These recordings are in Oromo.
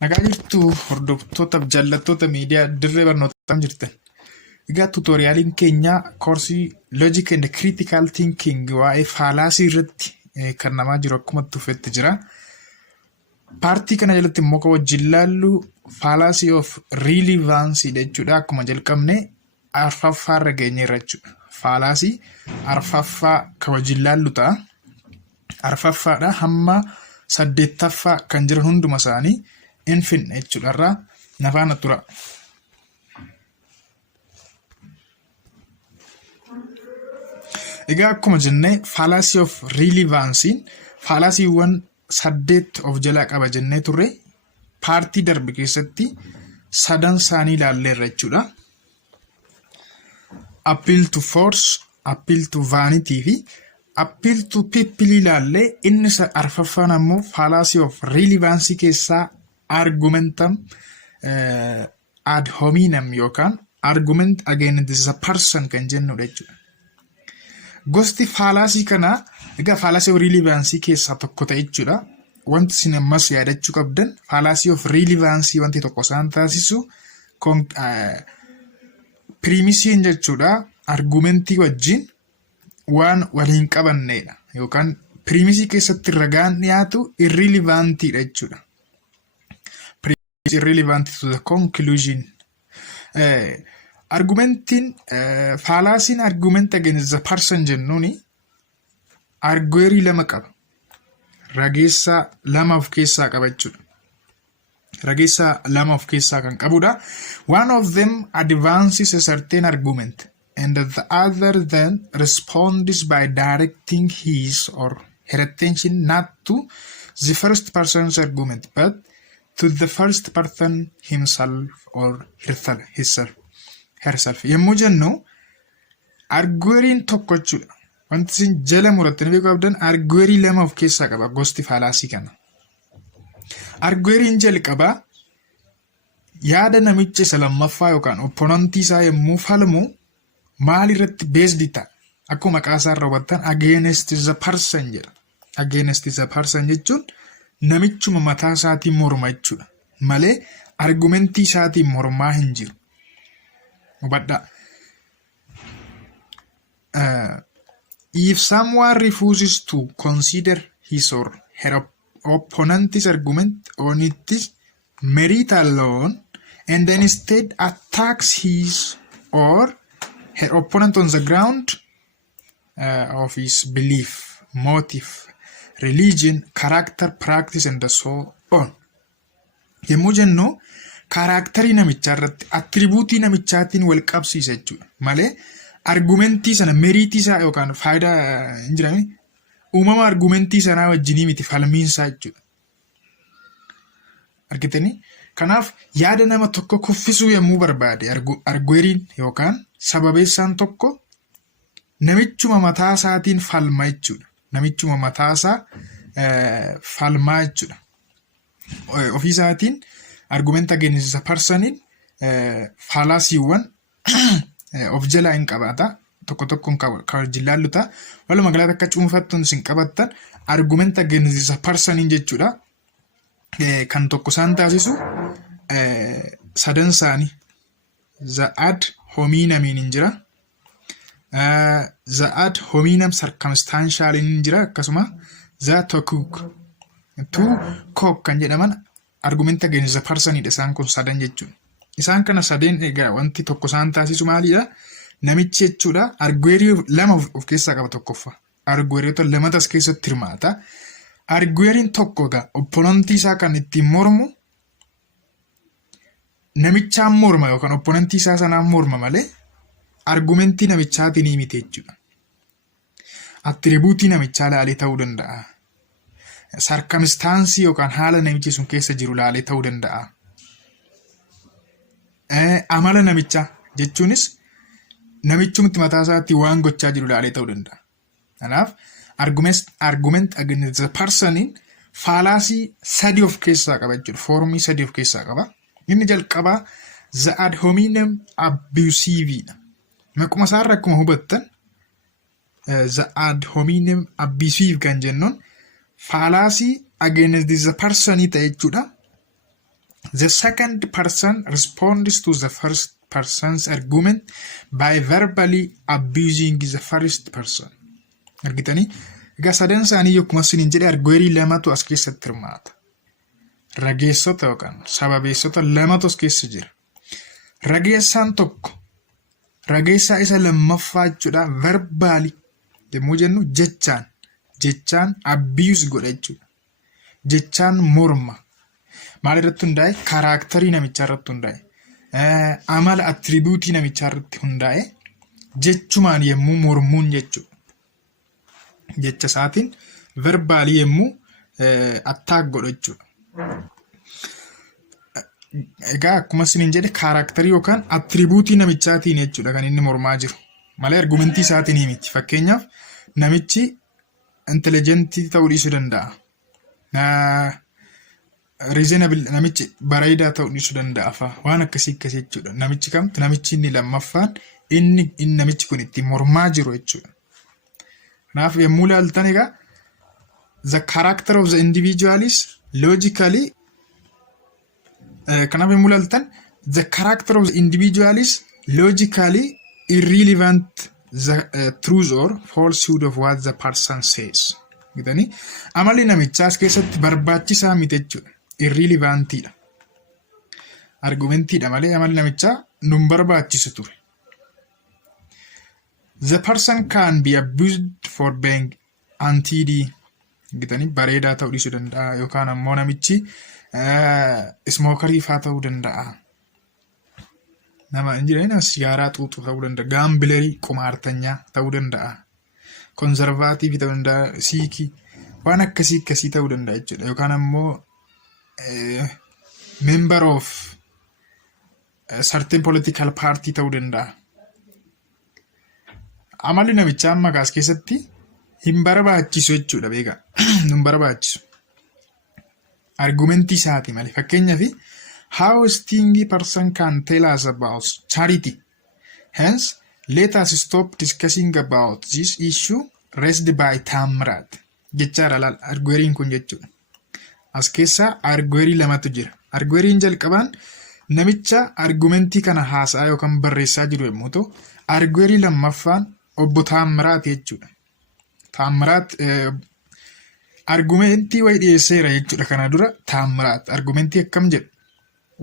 Nagaa jirtu hordoftoota jaallattoota miidiyaa Dirree Barnootaa jirtan. Egaa tuutoriyaaliin keenya koorsii Logic and Critical Thinking waa'ee Fallacy irratti kan namaa jiru akkuma tuffetti jira. Paartii kana jalatti immoo kan wajjin ilaallu Fallacy of relevance jechuudha. Akkuma jalqabne arfaffaarra geenyeerra jechuudha. Fallacy arfaffaa kan wajjin ilaallu ta'a. Arfaffaadha hamma 8ffaa kan jiran hunduma isaanii infinite jechuudha irraa nafaana tura. Egaa akkuma jennee Fallacy of relevance Fallacyewwan 8 of jalaa qaba jennee turre paartii darbe keessatti 3 isaanii ilaalleerra jechuudha. Appeal to force, appeal to vanity fi appeal to people ilaallee inni arfaffaan ammoo Fallacy of relevance keessaa argumentum ad hominem yookaan argument against the person kan jennudha jechuudha. Gosti Fallacy kana egaa Fallacy of relevance keessaa tokko ta'e jechuudha. Wanti isin ammas yaadachuu qabdan Fallacy of relevance wanti tokko isaan taasisu premiseen jechuudha. Argumentii wajjin waan waliin qabannedha yookaan premisii keessatti ragaan dhiyaatu irrelevantiidha jechuudha. Irrelevant to the conclusion. Argumentiin Fallacy'n argument against the person jennuuni arguerii lama qaba. Rageessaa lama of keessaa qaba jechuudha. Rageessaa lama of keessaa kan qabudha. One of them advances a certain argument and the other then responds by directing his or her attention not to the first person's argument but to the first person himself or herself. Yemmuu jennu argueriin tokko jechuudha. Wanti isin jala murattanii beekuu qabdan arguerii lama of keessaa qaba gosti Fallacy kana. Argueriin jalqabaa yaada namicha isa lammaffaa yookaan opponentii isaa yemmuu falmu maal irratti based ta'a? Akkuma maqaa isaa irraa hubattan against the person jedha. Against the person jechuun namichuma mataa isaatiin morma jechuudha. Malee argumentii isaatiin mormaa hin jiru. Hubadhaa. If someone refuses to consider his or her opponent's argument on its merit alone and then instead attacks his or her opponent on the ground of his belief, motive, religion, character, practice and so on. Yemmuu jennu kaaraakterii namichaa irratti attribuutii namichaatiin wal qabsiisa jechuudha. Malee argumentii sana meriitii isaa yookaan faayidaa hin jirani uumama argumentii sanaa wajjinii miti falmiinsaa jechuudha. Argitanii? Kanaaf yaada nama tokko kuffisuu yemmuu barbaade argueriin yookaan sababeessaan tokko namichuma mataa isaatiin falma jechuudha. Namichuma mataa isaa falmaa jechuudha. Ofii isaatiin argument against the personin Fallacyewwan of jalaa hin qabaata. Tokko tokkoon kan jilaallu ta'a. Walumaa galatti akka cuunfattuun isin qabattan argument against the personin jechuudha. Kan tokko isaan taasisu 3 isaanii the ad hominamiin hin jira. The ad hominem circumstantial hin jira akkasuma the to cook kan jedhaman argument against the personidha isaan kun 3 jechuudha. Isaan kana 3 egaa wanti tokko isaan taasisu maalidha? Namichi jechuudha arguerii lama of keessaa qaba tokkoffaa. Argueeriota lamatas keessatti hirmaata. Argueriin tokko egaa opponentii isaa kan ittiin mormu namichaan morma yookaan opponentii isaa sanaan morma malee argumentii namichaatiin miti jechuudha. Attribuutii namichaa ilaalee ta'uu danda'a. Circumstance yookaan haala namichi sun keessa jiru ilaalee ta'uu danda'a. Amala namichaa jechuunis namichumti mataa isaatti waan gochaa jiru ilaalee ta'uu danda'a. Kanaaf argument against the personin Fallacy 3 of keessaa qaba jechuudha. Formii 3 of keessaa qaba. Inni jalqabaa the ad hominem abusive. Maquma isaarra akkuma hubattan the ad hominem abusive kan jennuun Fallacy against the person ta'e jechuudha. The second person responds to the first person's argument by verbally abusing the first person. Argitanii? Egaa sadan isaanii yokkuma isiniin jedhe arguerii lamatu as keessatti hirmaata. Rageessota yookaan sababeessota lamatu as keessa jira. Rageessaan tokko rageessaa isa lammaffaa jechuudha verbally yommuu jennu jechaan abuse godha jechuudha. Jechaan morma. Maal irratti hundaa'e? Karaaktarii namichaa irratti hundaa'e. Amala attribuutii namichaa irratti hundaa'e jechumaan yommuu mormuun jechuudha. Jecha isaatiin verbaalii yommuu attack godha jechuudha. Egaa akkuma isiniin jedhe karaaktarii yookaan attribuutii namichaatiin jechuudha kan inni mormaa jiru. Malee argumentii isaatiin miti. Fakkeenyaaf namichi intelligentii ta'uu dhiisuu danda'a. Reasonable namichi bareedaa ta'uu dhiisuu danda'a. Waan akkasii jechuudha. Namichi kamtu? Namichi inni lammaffaan inni namichi kun itti mormaa jiru jechuudha. Kanaaf yommuu ilaaltan egaa the character of the individual is logically kanaaf yommuu ilaaltan the character of the individual is logically irrelevant the truth or falsehood of what the person says. Gitanii amalli namichaas keessatti barbaachisaa miti jechuudha. Irrelevantiidha. Argumentiidha malee amalli namichaa nun barbaachisu ture. The person can be abused for being anti-D. Gitanii bareedaa ta'uu dhiisuu danda'a yookaan ammoo namichi smookarii fa'aa ta'uu danda'a. Nama injiranii sigaaraa xuuxuu ta'uu danda'a. Gaambilerii qumaartanyaa ta'uu danda'a. Konservaatiivii ta'uu danda'a. Siikii waan akkasii ta'uu danda'a jechuudha. Yookaan ammoo member of certain political party ta'uu danda'a. Amalli namichaa amma kaas keessatti hin barbaachisu jechuudha beekaa. Hin barbaachisu. Argumentii isaati malee. Fakkeenyaaf how stingy person can tell us about charity. Hence, let us stop discussing about this issue raised by Tamrat. Jechaadha laal argueriin kun jechuudha. As keessa arguerii lamatu jira. Argueriin jalqabaan namicha argumentii kana haasaa yookaan barreessaa jiru yommuu ta'u, arguerii lammaffaan obbo Tamrat jechuudha. Tamrat argumentii wayii dhiyeesseera jechuudha. Kana dura Tamrat argumentii akkam jedhu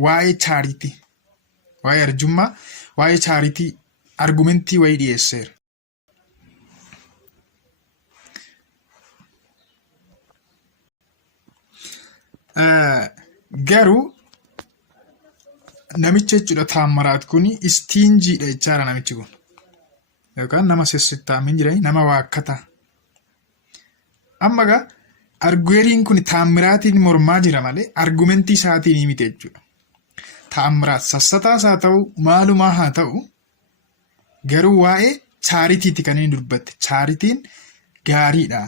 waa'ee charity, waa'ee arjummaa, waa'ee charity argumentii wayii dhiyeesseera. Garuu namicha jechuudha Tamrat kuni stingiidha jechaadha namichi kun. Yookaan nama sessitaamin jiran nama waakkata. Amma egaa argueriin kun Tamratiin mormaa jira malee argumentii isaatiin miti jechuudha. Tamrat sassataas haa ta'u maalumaa haa ta'u garuu waa'ee chaaritiiti kan inni dubbatte. Chaaritiin gaariidha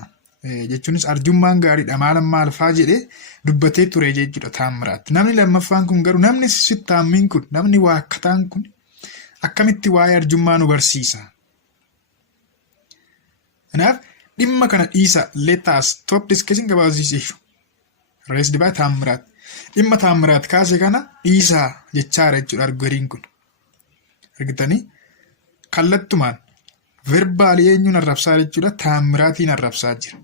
jechuunis arjummaan gaariidha maal fa'aa jedhee dubbatee ture jechuudha Tamrat. Namni lammaffaan kun garuu namni sessitaamin kun namni waakkataan kun akkamitti waa'ee arjummaa nu barsiisa? Kanaaf dhimma kana dhiisa. Let us stop discussing about this issue raised by Tamrat. Dhimma Tamrat kaase kana dhiisaa jechaadha jechuudha argueriin kun. Argitanii kallattumaan verbaalii eenyuun arrabsaa jechuudha Tamratiin arrabsaa jira.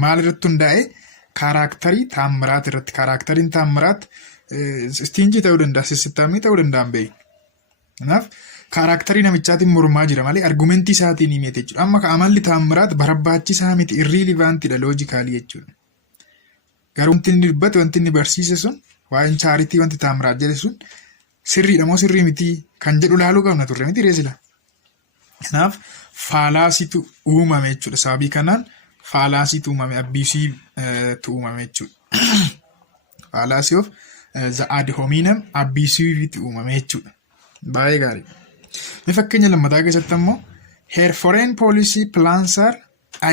Maal irratti hundaa'e? Karaaktarii Tamrat irratti. Karaakteriin Tamrat stinjii ta'uu danda'a, sissittamii ta'uu danda'a hin beeku. Kanaaf karaaktarii namichaatiin mormaa jira malee argumentii isaatiin himete jechuudha. Amma amalli Tamrat barbaachisaa miti, irrelevantiidha loojikaalii jechuudha. Garuu wanti inni dubbate, wanti inni barsiise sun waa'een chaaritii wanti Tamrat jedhe sun sirriidha moo sirrii miti kan jedhu laaluu qabna turre miti reesila. Kanaaf faalaasiitu uumame jechuudha. Sababii kanaan faalaasiitu uumame, abbiisiitu uumame jechuudha. Faalaasii of the ad hominem abbiisiitu uumame jechuudha. Baay'ee gaarii. Mee fakkeenya lammataa keessatti ammoo her foreign policy plans are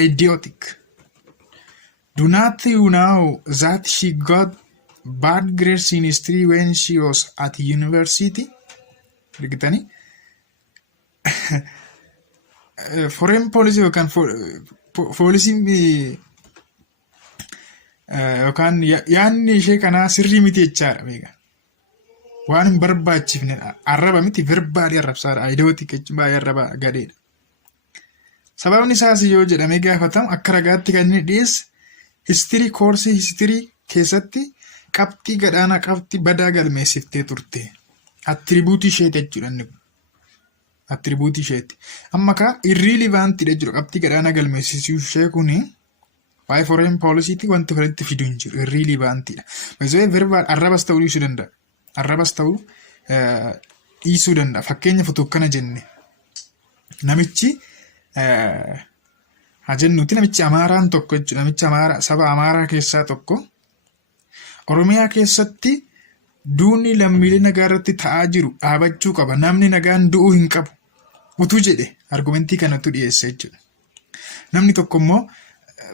idiotic. Do not you know that she got bad grades in history when she was at university? Argitanii? Foreign policy yookaan poolisiin yookaan yaanni ishee kanaa sirrii miti jechaadha beekaa. waan hin barbaachifne arraba miti verbaalii arrabsaadha. Idootik jechuun baay'ee arraba gadheedha. Sababni isaas yoo jedhamee gaafatamu akka ragaatti kan inni dhiyeesse histirii koorsii histirii keessatti qabxii gadaanaa qabxii badaa galmeessiftee turte. Attribuutii isheeti jechuudha inni kun. Attribuutii isheeti. Amma kaa irriilivaantiidha jechuudha. Qabxii gadaanaa galmeessisuu ishee kuni waa'ee foreign policytii wanti walitti fiduu hin jiru. Irriilivaantiidha. Beezoo verbaal arrabas ta'uu dhiisuu danda'a. Arrabas ta'uu dhiisuu danda'a. Fakkeenya foto kana jenne. Namichi haa jennuuti namichi Amaaraan tokko jechuudha. Namichi Amaaraa saba Amaaraa keessaa tokko Oromiyaa keessatti duuni lammiilee nagaa irratti ta'aa jiru dhaabachuu qaba. Namni nagaan du'uu hin qabu. Utuu jedhe argumentii kanatu dhiyeesse jechuudha. Namni tokko immoo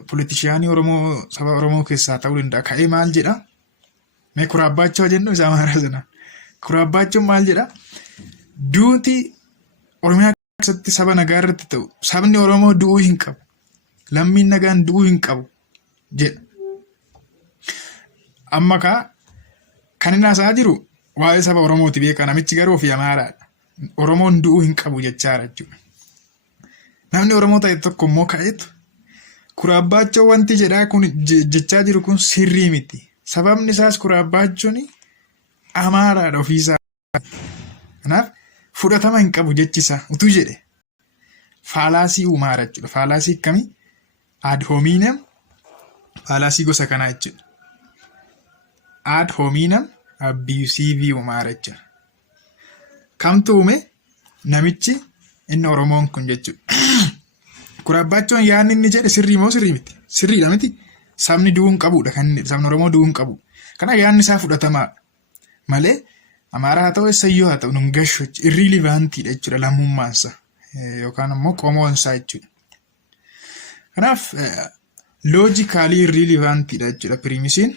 politishiyaanii Oromoo saba Oromoo keessaa ta'uu danda'a. Ka'ee maal jedha? Mekuria abbaachoo jennu isa Amaaraa sana. Mekuria abbaachoon maal jedha? Duuti Oromiyaa keessatti saba nagaa irratti ta'u sabni Oromoo du'uu hin qabu. Lammiin nagaan du'uu hin qabu jedha. Amma kan inni haasa'aa jiru waa'ee saba Oromooti beeka. Namichi garuu ofii Amaaraadha. Oromoon du'uu hin qabu jechaadha jechuudha. Namni Oromoo ta'e tokko immoo ka'eetu Mekuria abbaachoo wanti jedhaa kun jechaa jiru kun sirrii miti. Sababni isaas Mekuria abbaachoon Amaaraadha ofiisaa. Kanaaf fudhatama hin qabu jechisa utuu jedhe faalaasii uumaara jechuudha. Faalaasii akkamii? Ad hominem faalaasii gosa kanaa jechuudha. Ad hominem abusive uumaara jechuudha. Kamtu uume? Namichi inni Oromoon kun jechuudha. Mekuria abbaachoon yaadni inni jedhe sirrii moo sirrii miti? Sirriidha miti? Sabni du'uu hin qabudha kan inni sabni Oromoo du'uu hin qabu. Kana yaadni isaa fudhatamaadha malee Amaaraa haa ta'u eessayyoo haa ta'u nun gashu irriilivaantiidha jechuudha lammummaansa yookaan immoo qomoonsaa jechuudha. Kanaaf loojikaalii irriilivaantiidha jechuudha piriimisiin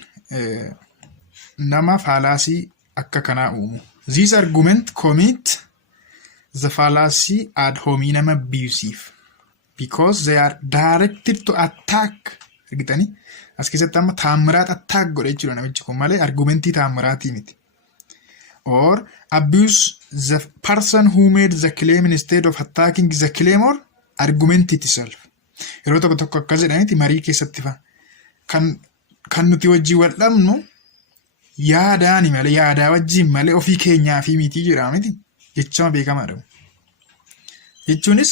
nama faalaasii akka kanaa uumu. These argument commit the fallacy ad hominem abusive because they are directed to attack. Argitanii as keessatti amma taamiraat attack godhe jechuudha namichi kun malee argumentii taamiraatii miti. Or abuse the person who made the claim instead of attacking the claimor argument itself. Yeroo tokko tokko akkas jedhaniiti marii keessatti fa kan nuti wajjii wal dhabnu yaadaani malee yaadaa wajjiin malee ofii keenyaa fi mitii jedhama miti jechama beekamaadha. Jechuunis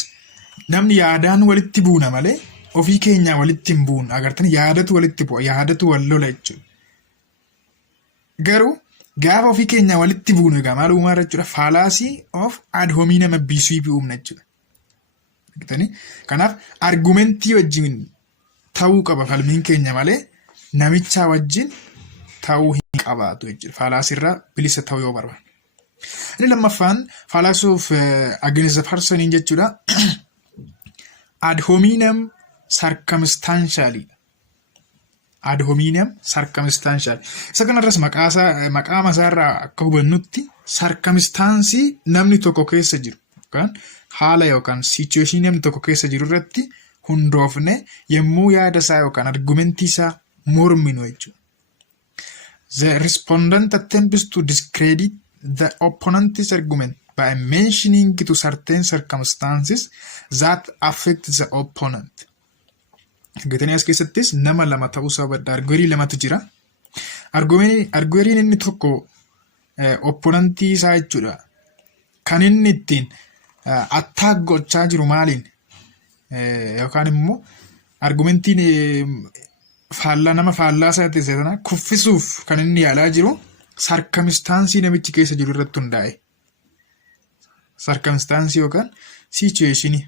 namni yaadaan walitti buuna malee ofii keenyaa walitti hin buun agartanii yaadatu walitti bu'a yaadatu wal lola jechuudha. Garuu gaafa ofii keenyaa walitti buunu egaa maal uumaarra jechuudha? Fallacy of ad hominem abusive uumna jechuudha. Kanaaf argumentii wajjin ta'uu qaba falmiin keenya malee namicha wajjin ta'uu hin qabaatu jechuudha. Fallacy irraa bilisa ta'uu yoo barbaadu. Inni lammaffaan fallacy of against the person jechuudha. Ad hominem circumstantially. Ad hominem circumstantial. Isa kanarras maqaa masaarraa akka hubannutti circumstancii namni tokko keessa jiru yookaan haala yookaan situation namni tokko keessa jiru irratti hundoofne yommuu yaada isaa yookaan argumentii isaa morminu jechuudha. The respondent attempts to discredit the opponent's argument by mentioning to certain circumstances that affect the opponent. Gatanii as keessattis nama lama ta'uu sababadha. Arguerii lamatu jira. Argueriin inni tokko opponentii isaa jechuudha. Kan inni ittiin attack gochaa jiru maaliin? Yookaan immoo argumentiin nama faallaa isaa ta'e sana kuffisuuf kan inni yaalaa jiru circumstancii namichi keessa jiru irratti hundaa'e. Circumstancii yookaan situationii.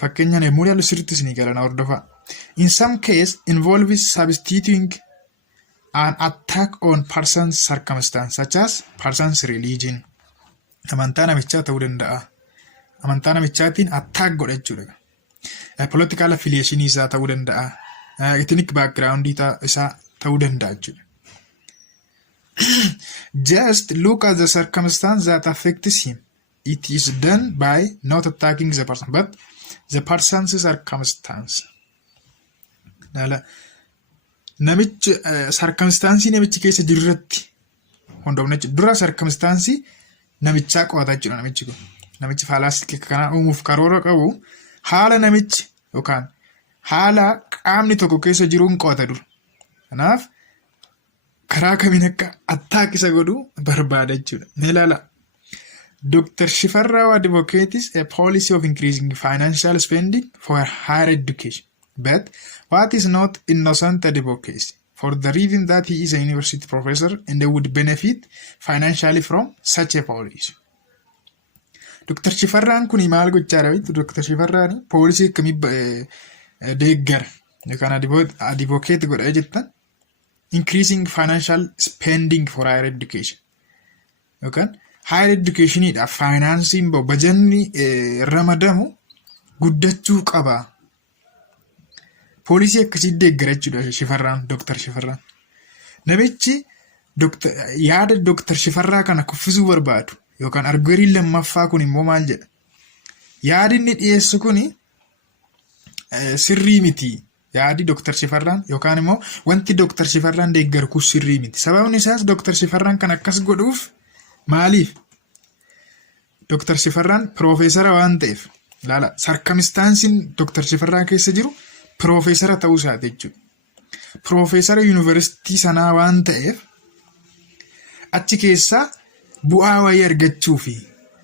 Fakkeenyaan yommuu yaalu sirriitti isinii galana hordofaa. In some case involves substituting an attack on person's circumstance such as person's religion. Amantaa namichaa ta'uu danda'a. Amantaa namichaatiin attack godha jechuudha. Political affiliation isaa ta'uu danda'a. Ethnic background isaa ta'uu danda'a jechuudha. Just look at the circumstance that affects him. It is done by not attacking the person but the person's circumstance. Namichi circumstance namichi keessa jiru irratti hundoofne jechuudha. Dura circumstance namichaa qo'ata jechuudha namichi kun. Namichi faalaasii kana uumuuf karoora qabu haala namichi yookaan haala qaamni tokko keessa jiruun qo'ata dura. Kanaaf karaa kamiin akka attaaqisa godhu barbaada jechuudha. Mee ilaala. Dr. Shifarrao advocates a policy of increasing financial spending for higher education. But what is not innocent advocacy? For the reason that he is a university professor and would benefit financially from such a policy. Dr. Shifarraan kun maal gochaa jira? Dr. Shifarraan poolisii akkamii deeggara yookaan advocate godha jettan increasing financial spending for higher education. Yookaan higher educationidhaaf faayinaansiin bajanni ramadamu guddachuu qaba. Poolisii akkasii deeggara jechuudha Shifarraan, Dr. Shifarraan. Namichi yaada Dr. Shifarraa kana kuffisuu barbaadu yookaan arguuriin lammaffaa kun immoo maal jedha? Yaadi inni dhiyeessu kun sirrii miti. Yaadi Dr. Shifarraan yookaan immoo wanti Dr. Shifarraan deeggaru kun sirrii miti. Sababni isaas Dr. Shifarraan kan akkas godhuuf maaliif? Dr. Shifarraan Profeesara waan ta'eef ilaala sarkamistaansiin Dr. Shifarraan keessa jiru Profeesara ta'uu isaati jechuudha. Profeesara Yuunivarsiitii sanaa waan ta'eef achi keessaa bu'aa wayii argachuufi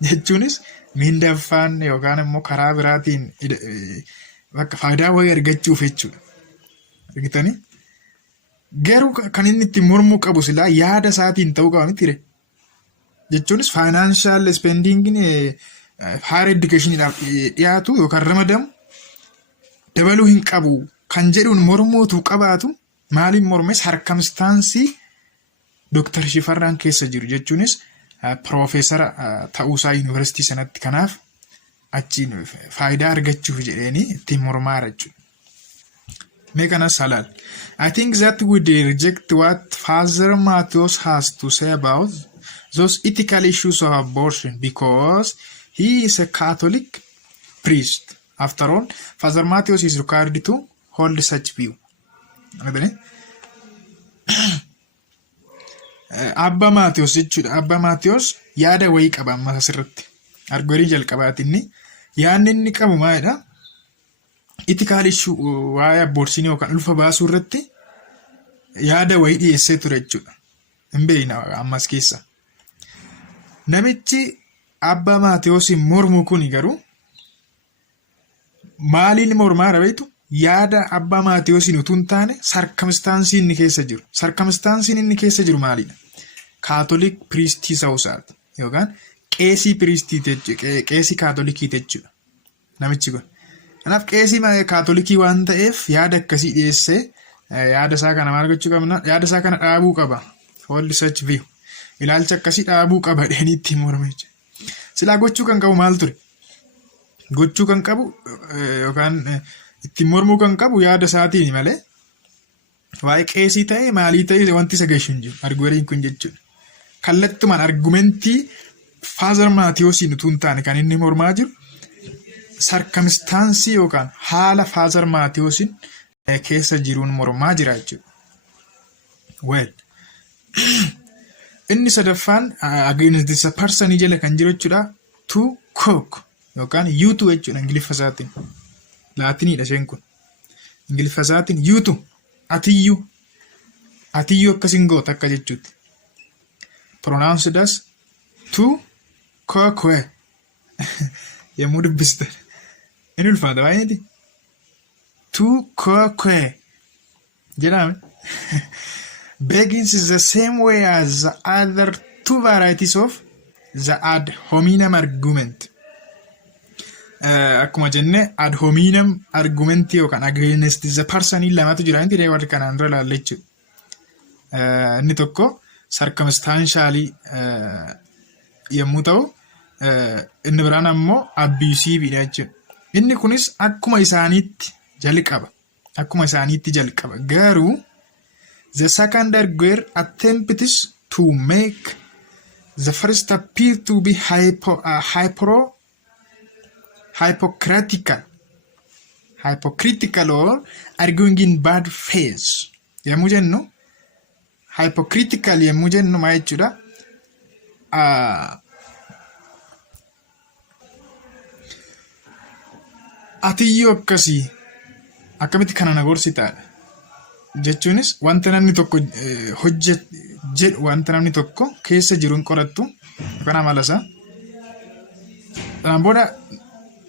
jechuunis miindaffaan yookaan immoo karaa biraatiin bakka faayidaa wayii argachuuf jechuudha. Argitanii? Garuu kan inni itti mormuu qabu silaa yaada isaatiin ta'uu qaba miti. Jechuunis financial spending higher educationidhaaf dhiyaatu yookaan ramadamu dabaluu hin qabu kan jedhuun mormuutu qabaatu maaliin mormes circumstance Dr. Shifarraan keessa jiru jechuunis Profeesara ta'uusaa Yuunivarsiitii sanatti kanaaf achiin faayidaa argachuuf jedheeni ittiin mormaa jechuudha. Mee kanas halaal. I think that we reject what Father Matthews has to say about those ethical issues of abortion because he is a Catholic priest. After all, Father Matthews is required to hold such view. Abba Matthews jechuudha. Abba Matthews yaada wayii qaba amma asirratti. Arguurii jalqabaatiin yaadni inni qabu maalidha? Ethical issue waa'ee abortion yookaan ulfa baasuu irratti yaada wayii dhiyeessee ture jechuudha. Hin beekna ammas keessa. Namichi Abba Matthews mormu kuni garuu maaliin mormaa rabeetu yaada Abba Matthews utuu hin taane circumstance inni keessa jiru. Circumstance inni keessa jiru maalidha? Catholic priest ta'uusaati yookaan qeesii priestii jechuudha. Qeesii Caatholicii jechuudha. Namichi kun. Kanaaf qeesii Caatholicii waan ta'eef yaada akkasii dhiyeessee yaada isaa kana maal gochuu qabna? Yaada isaa kana dhaabuu qaba. Hold such view. Ilaalcha akkasii dhaabuu qaba dheeni ittiin morme jechuudha. Silaa gochuu kan qabu maal ture? Gochuu kan qabu yookaan ittiin mormuu kan qabu yaada isaatiin malee waa'ee qeesii ta'e maalii ta'e wanti isa gashu hin jiru. Arguuriin kun jechuudha. Kallattumaan argumentii Father Matthews utuu hin taane kan inni mormaa jiru circumstance yookaan haala Father Matthews keessa jiruun mormaa jira jechuudha. Well, inni sadaffaan against this person jala kan jiru jechuudha. To cook yookaan yuutu jechuudha Ingiliffa isaatiin. Laatiniidha isheen kun. Ingiliffa isaatiin yuutu atiyyuu akkasiin goota akka jechuutti. Pronounced as to cook yommuu dubbistan. Inni ulfaata baay'eeti. To cook jedhame. Begins is the same way as the other two varieties of the ad hominem argument. Akkuma jenne ad hominem argument yookaan against the person lamatu jira inti warri kanaan dura ilaalle jechuudha. Inni tokko circumstantially yommuu ta'u inni biraan ammoo abusive jechuudha. Inni kunis akkuma isaaniitti jalqaba. Garuu the second arguer attempts to make the first appear to be hypocritical or arguing in bad faith. Yommuu jennu hypocritical yommuu jennu maa jechuudha? atiyyuu akkasii akkamitti kana na gorsitaadha jechuunis wanta namni tokko jedhu wanta namni tokko keessa jiru hin qorattu yookaan amalasaa booda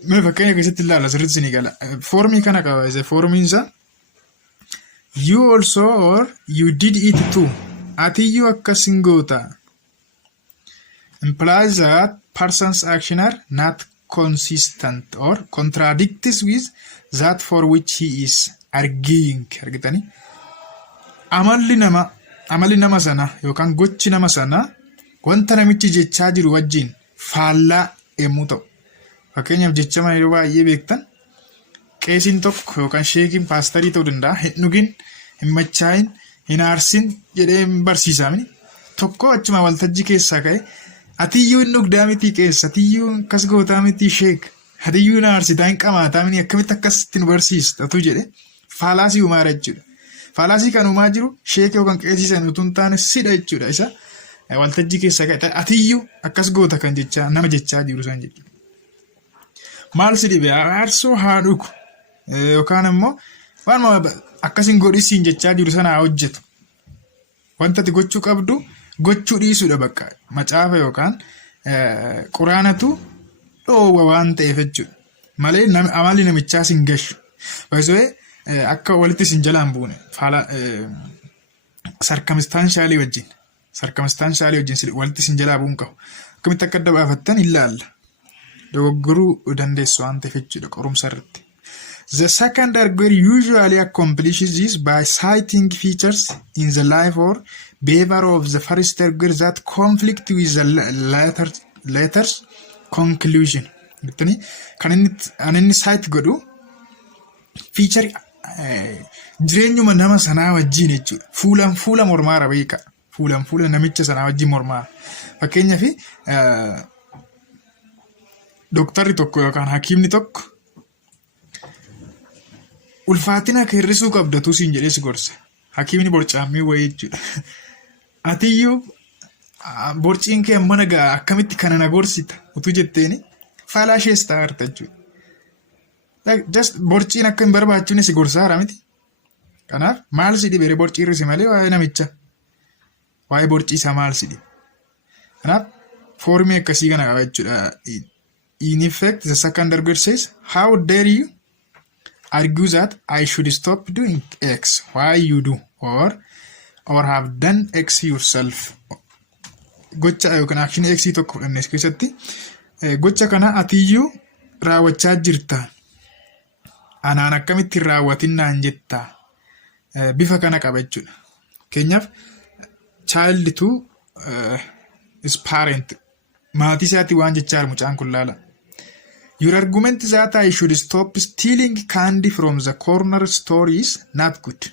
mee fakkeenya keessatti ilaala sirriitti ni gala foormii kana qaba isa foormiinsa you also or you did it too atiyyuu akkasin goota implies that person's action are not consistent or contradicts with that for which he is arguing argitani amalli nama sana yookaan gochi nama sana wanta namichi jechaa jiru wajjin faallaa yemmuu ta'u fakkeenyaaf jechama yeroo baay'ee beektan qeesiin tokko yookaan sheekiin paastarii ta'uu danda'a hin dhugin hin machaayin hin aarsin jedhee hin barsiisamin tokko achuma waltajjii keessaa ka'e atiyyuu hin dhugdaa miti qeessa atiyyuu akkas gootaa miti sheek atiyyuu hin aarsitaa hin qamaataa miti akkamitti akkasitti nu barsiistatu jedhe faalaasii uumaa jechuudha. Faalaasii kan uumaa jiru sheek yookaan qeesisan utuu hin taane sidha jechuudha isa waltajjii keessaa ka'e atiyyuu akkas goota kan jechaa nama jechaa jiru san jechuudha. Maal si dhibe aarsoo haa dhugu yookaan immoo waan akkasiin godhisiin jechaa jiru sana hojjetu wanta ati gochuu qabdu gochuu dhiisuudha bakka macaafa yookaan quraanatu dhoowwa waan ta'eef jechuudha malee amalli namichaa sin gashu baay'ee akka walitti sin jalaan buune sarkamistaanshaali wajjin walitti sin jalaa buun qabu akkamitti akka adda baafattan ilaalla dogoggoruu dandeessu waan ta'eef jechuudha qorumsa irratti. The second arguer usually accomplishes this by citing features in the life or behavior of the first arguer that conflict with the latter's conclusion. Kan inni cite godhu feature jireenyuma nama sanaa wajjin jechuudha. Fuula mormaara beeka. Fuula namicha sanaa wajjin mormaara. Fakkeenyaaf doktarri tokko yookaan hakiimni tokko ulfaatina hir'isuu qabdatu siin jedhee si gorsa. Hakiimni borcaammii wayii jechuudha. Atiyyuu borciin kee amma nagaa akkamitti kana na gorsita utuu jetteeni faalaa ishees taa'arta jechuudha. Just borciin akka hin barbaachifne si gorsaara miti. Kanaaf maal si dhibee borcii hir'isi malee waa'ee namicha waa'ee borcii isaa maal si dhibe. Kanaaf foormii akkasii kana qaba jechuudha. In effect, the second arguer says, how dare you argue that I should stop doing X, why you do, or have done X yourself. Gocha yookaan action X tokko fudhannes keessatti gocha kana atiyyuu raawwachaa jirta. Anaan akkamitti raawwatinnaan jetta. Bifa kana qaba jechuudha. Keenyaaf child to is parent. Maatii isaatti waan jechaa mucaan kun laala. Your argument that I should stop stealing candy from the corner store is not good.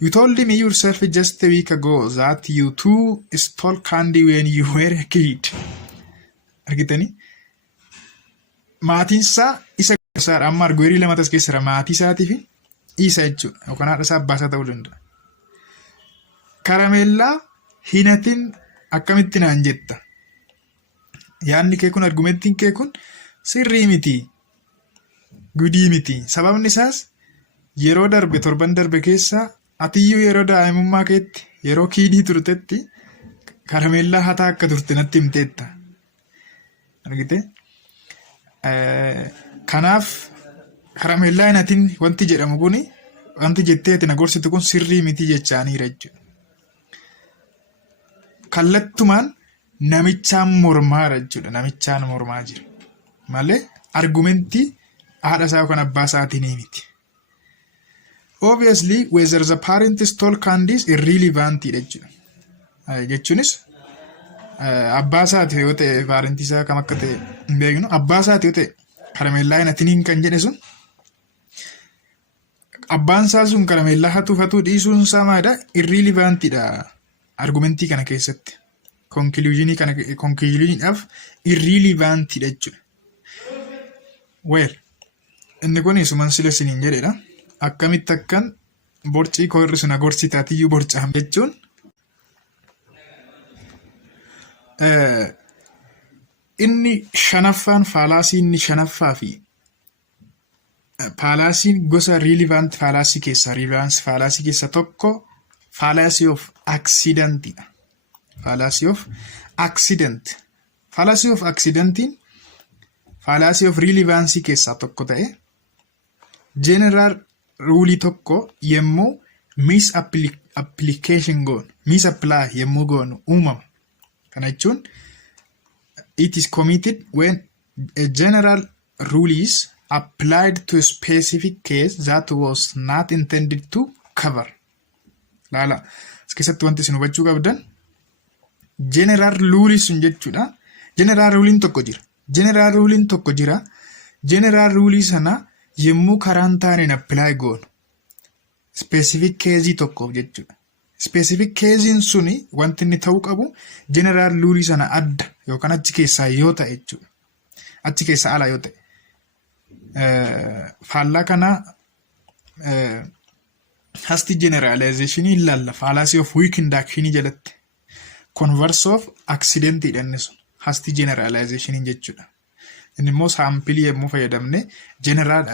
You told me yourself just a week ago that you too stole candy when you were a kid. Argitanii? Maatiin isaa isa garsaadha. Amma arguerii lamatas keessara maatii isaatii fi isa jechuudha. Yookaan haadha isaa abbaa isaa ta'uu danda'a. Karameellaa hinatin akkamitti naan jetta? Yaanni kee kun argumentiin kee kun sirrii miti. Gudii miti. Sababni isaas yeroo darbe torban darbe keessaa atiyyuu yeroo daa'imummaa keetti yeroo kiidii turtetti karameellaa hataa akka turte natti himteetta. Argite? Kanaaf karameellaa hinatin wanti jedhamu kuni wanti jettee ati na gorsitu kun sirrii miti jechaaniira jechuudha. Kallattumaan namichaan mormaara jechuudha. Namichaan mormaa jira. Malee argumentii haadha isaa yookaan abbaa isaatiin miti. Obviously, whether the parent stole candies irrelevant jechuudha. Jechuunis abbaa isaati yoo ta'e parentii isaa kam akka ta'e hin beeknu. Abbaa isaati yoo ta'e karameellaa hinatiniin kan jedhe sun abbaan isaa sun karameellaa hatuu dhiisuun isaa maadha irrelevantidha argumentii kana keessatti. Conclusioniidhaaf irrelevantidha jechuudha. Well, inni kun isuman sila siniin jedhedha. Akkamitti akkan borcii koo hir'isu na gorsitaatiyyuu borcaam jechuun inni shanaffaan faalaasii inni shanaffaa fi faalaasiin gosa relevant faalaasii keessaa relevance faalaasii keessaa tokko fallacy of accidentidha. Fallacy of accident. Fallacy of accidentiin fallacy of relevance keessaa tokko ta'e general rule tokko yemmuu misapplication goonu misapply yemmuu goonu uumama. Kana jechuun it is committed when a general rule is applied to a specific case that was not intended to cover. Laala as keessatti wanti isin hubachuu qabdan general rule sun jechuudha. General ruling tokko jira. General ruling tokko jira. General rule sana yemmuu karaan taaneen apply goonu specific case tokkoof jechuudha. Specific case suni wanti inni ta'uu qabu general rule sana adda yookaan achi keessaa yoo ta'e jechuudha. Achi keessaa ala yoo ta'e. Faallaa kana hasti generalization ilalla fallacy of weak induction jalatti converse of accident jedhannisu hasti generalization jechuudha. Inni immoo sample yemmuu fayyadamne general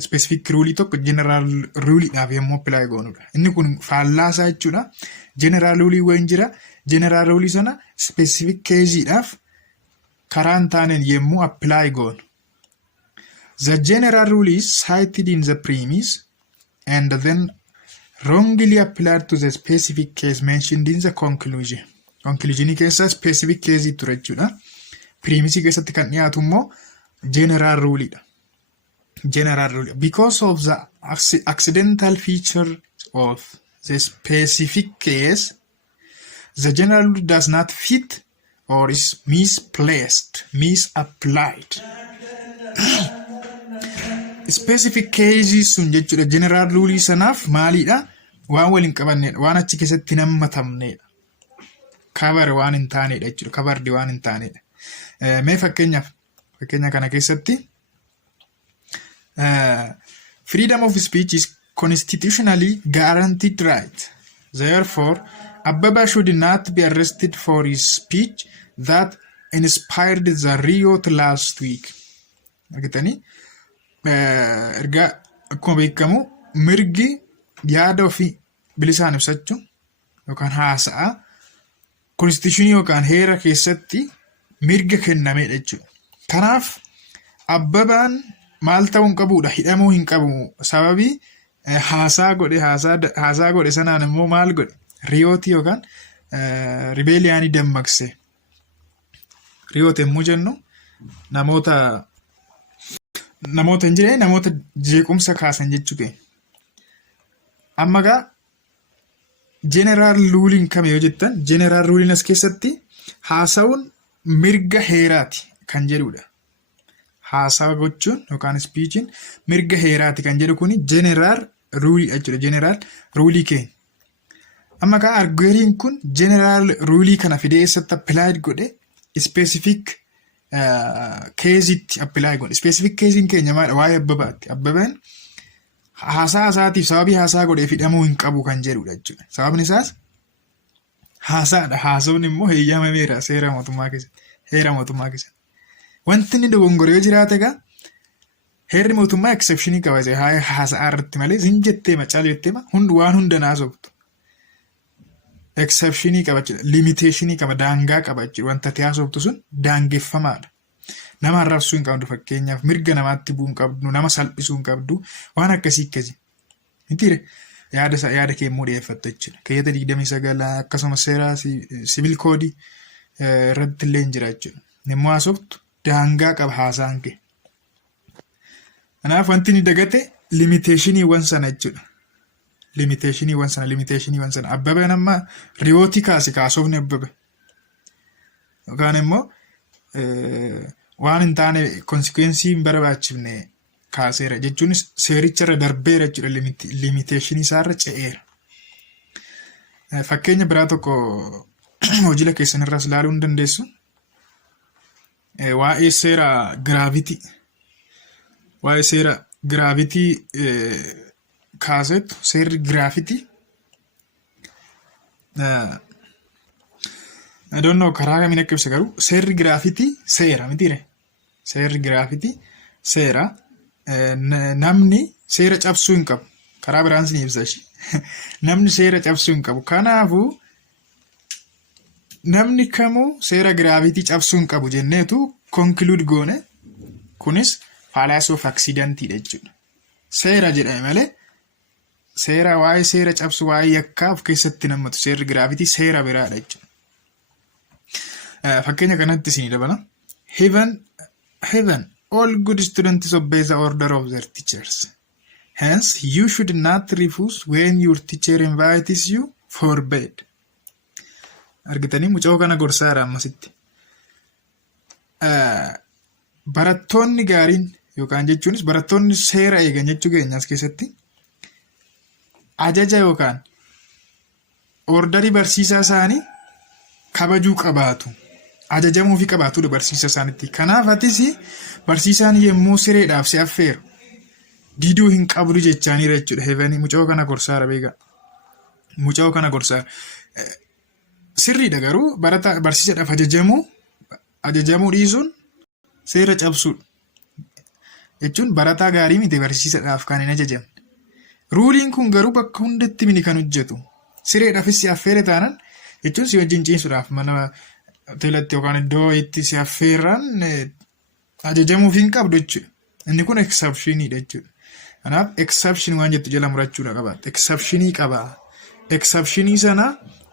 specific rule tokko general rule dhaaf yemmuu apply goonudha. Inni kun faallaasaa jechuudha. General rule waan jira. General rule sana specific case dhaaf karaan taaneen yemmuu apply goonu. The general rule is cited in the premise and then wrongly applied to the specific case mentioned in the conclusion. Conclusion keessa specific case ture jechuudha. Premise keessatti kan dhiyaatu immoo general rule dha. General rule because of the accidental feature of the specific case, the general rule does not fit or is misplaced, misapplied. Specific cases sun jechuudha general rule sanaaf maalidha waan waliin qabannedha waan achi keessatti nammatamnedha cover waan hin taanedha jechuudha covered waan hin taanedha. Mee fakkeenya kana keessatti freedom of speech is constitutionally guaranteed right. Therefore, Ababa should not be arrested for his speech that inspired the riot last week. Argitanii ergaa akkuma beekamu mirgi yaada ofii bilisaan ibsachuu yookaan haasa'a constitution yookaan heera keessatti mirga kennamedha jechuudha. Kanaaf Ababaan maal ta'uu hin qabuudha hidhamuu hin qabu sababii haasaa godhe sanaan immoo maal godhe riyooti yookaan rebellion dammaqse. Riyooti yemmuu jennu namoota hin jirre namoota jeequmsa kaasan jechuudha. Amma gaa general ruling kame yoo jettan general ruling as keessatti haasawuun mirga heeraati kan jedhudha. Haasawa gochuun yookaan speechiin mirga heeraati kan jedhu kuni general rule jechuudha. General rule keenya. Amma gaa argueriin kun general rule kana fidee eessatti applied godhe specific case itti apply godhe. Specific case in keenya maadha waa'ee Ababaatti. Ababaan haasaa isaatiif sababii haasaa godhee hidhamuu hin qabu kan jedhudha jechuudha. Sababni isaas haasaadha. Haasawni immoo heeyyamameera seera mootummaa keessatti. Heera mootummaa keessatti. Wanti inni dogongoree jiraate egaa heerri mootummaa exceptionii qaba. Haasaa irratti malee hin jettee macaal jetteema waan hunda naasoftu. Exceptionii qaba jechuudha. Limitationii qaba. Daangaa qaba jechuudha. Wanta ati haasoftu sun daangeffamaadha. Nama arrabsuu hin qabdu fakkeenyaaf mirga namaatti bu'uu hin qabdu nama salphisuu hin qabdu waan akkasii. Mitiire yaada kee immoo dhiyeeffattu jechuudha. Keeyyata 29 akkasumas seera civil code irratti illee jira jechuudha. Nimmoo haasoftu daangaa qaba haasaan kee. Kanaaf wanti inni dagate limitationii sana jechuudha. Limitationii sana Ababaan amma riyooti kaasofni Ababa. Yookaan immoo waan hin taane consequence hin barbaachifne kaaseera jechuun seericharra darbeera jechuudha. Limitation isaarra ce'eera. Fakkeenya biraa tokko hojii keessanirraas ilaaluu hin dandeessu. Waa'ee seera gravity. Waa'ee seera gravity kaasetu seerri gravity I don't know karaa kamiin akka ibsa garuu seerri giraafitii seera mitiire. Seerri giraafitii seera. Namni seera cabsuu hin qabu. Karaa biraan sin ibsa ishee. Namni seera cabsuu hin qabu. Kanaafuu namni kamuu seera giraafitii cabsuu hin qabu jenneetu conclude goone. Kunis fallacy of accident jechuudha. Seera jedhame malee seera waa'ee seera cabsu waa'ee yakkaa of keessatti namatu seerri giraafitii seera biraadha jechuudha. Fakkeenya kanatti isin dabala. Heaven, all good students obey the order of their teachers. Hence, you should not refuse when your teacher invites you for bed. Argitanii mucaa kana gorsaadha ammasitti. Barattoonni gaariin yookaan jechuunis barattoonni seera eegan jechuu keenyas keessatti ajaja yookaan ordarii barsiisaa isaanii kabajuu qabaatu. Ajajamuu fi qabaatudha barsiisaa isaaniitti. Kanaaf atis barsiisaan yemmuu sireedhaaf si affeeru diduu hin qabdu jechaaniira jechuudha. Heevanii mucaa kana gorsaara beekaa. Mucaa kana gorsaara. Sirriidha garuu barsiisaadhaaf ajajamuu dhiisuun seera cabsuudha. Jechuun barataa gaarii miti barsiisaadhaaf kan hin ajajamne. Ruuliin kun garuu bakka hundatti mini kan hojjetu. Sireedhaafis si affeere taanan jechuun si wajjin ciisuudhaaf mana hoteelatti yookaan iddoo itti si affeerran ajajamuuf hin qabdu jechuudha. Inni kun exceptioniidha jechuudha. Kanaaf exception waan jettu jala murachuudha qabaata. Exceptionii qabaa. Exceptionii sana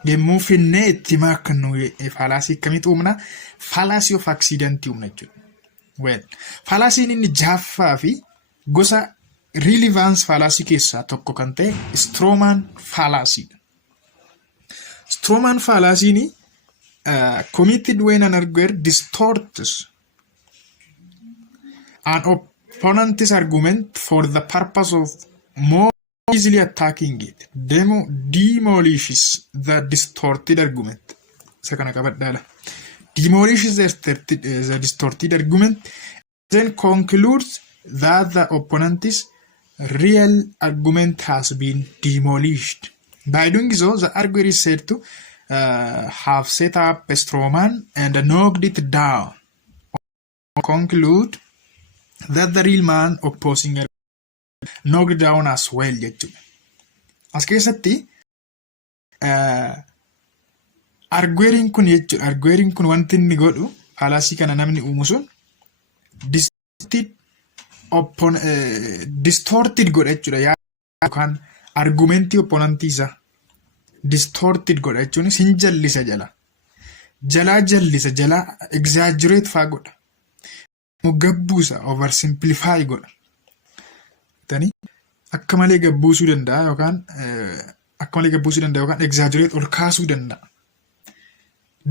yemmuu finnee itti maakkannu fallacy akkamitti uumna? Fallacy of accident uumna jechuudha. Well, fallacy'n inni jaaffaa fi gosa relevance fallacy keessaa tokko kan ta'e Stroman fallacy. Stroman fallacy'n committed when an argument distorts an opponent's argument for the purpose of more easily attacking it, demolishes the distorted argument. Isa kana qabadhaala. Demolishes the distorted argument, then concludes that the opponent's real argument has been demolished. By doing so, the arguer is said to have set up a straw man and knocked it down. Conclude that the real man opposing a knocked down as well jechuudha. As keessatti argueriin kun jechuudha. Argueriin kun wanti inni godhu fallacy kana namni uumu sun distorted godha jechuudha. Yookaan argumentii opponentii isaa distorted godha jechuun hin jallisa jalaa exaggerate faa godha. Gabbuusa oversimplify godha. Tani akka malee gabbuusuu danda'a yookaan exaggerate ol kaasuu danda'a.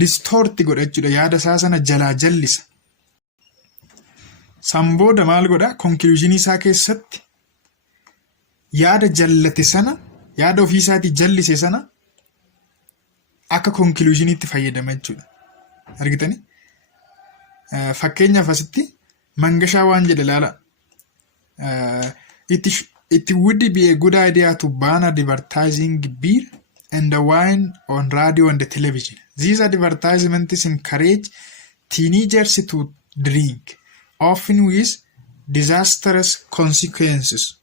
Distort godha jechuudha. Yaada isaa sana jalaa jallisa. Sambooda maal godha? Conclusion isaa keessatti yaada jallate sana yaada ofii isaatii jallise sana akka conclusionitti fayyadama jechuudha. Argitanii? Fakkeenyaaf asitti mangashaa waan jedhe ilaala. It would be a good idea to ban advertising beer and wine on radio and television. These advertisements encourage teenagers to drink, often with disastrous consequences.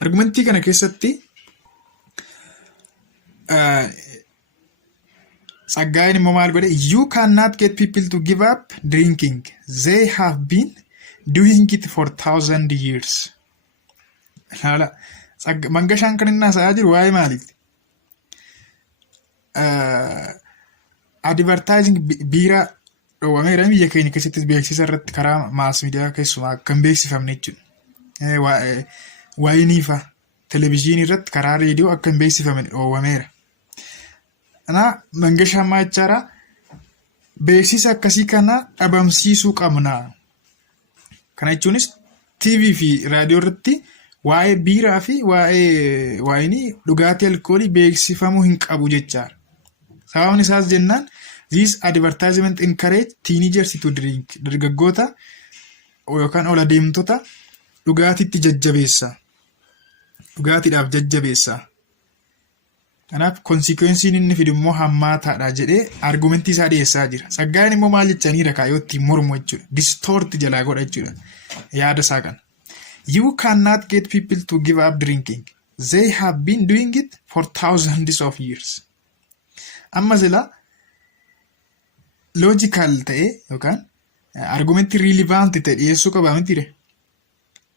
Argumentii kana keessatti Saggayin immoo maal godhe? You cannot get people to give up drinking. They have been doing it for 1,000 years. Mangashaan kan inni haasa'aa jiru waa'ee maaliiti? Advertising biiraa dhoowwameera biyya keenya keessattis beeksisa irratti karaa maas miidiyaa keessumaa kan beeksifamne jechuudha. Waayinii fa'a televizyiinii irratti karaa reediyoo akka hin beeksifamne dhoowwameera. Mangashaan maachaara beeksisa akkasii kana dhabamsiisuu qabna. Kana jechuunis TV fi raadiyoo irratti waa'ee biiraa fi waa'ee waayinii dhugaatii alkoolii beeksifamuu hin qabu jechaadha. Sababni isaas jennaan these advertisement encourage teenagers to drink. Dargaggoota yookaan ol adeemtota dhugaatiitti jajjabeessa. Dhugaatiidhaaf jajjabeessa. Kanaaf konsikweensiin inni fidu immoo hammaataadha jedhee argumentii isaa dhiyeessaa jira. Saggaan immoo maal jechaniira kaayootti mormu jechuudha. Distort jalaa godha jechuudha. Yaada isaa kana. You cannot get people to give up drinking. They have been doing it for thousands of years. Amma sila logical ta'e yookaan argumentii relevant ta'e dhiyeessuu qabaa mitiire.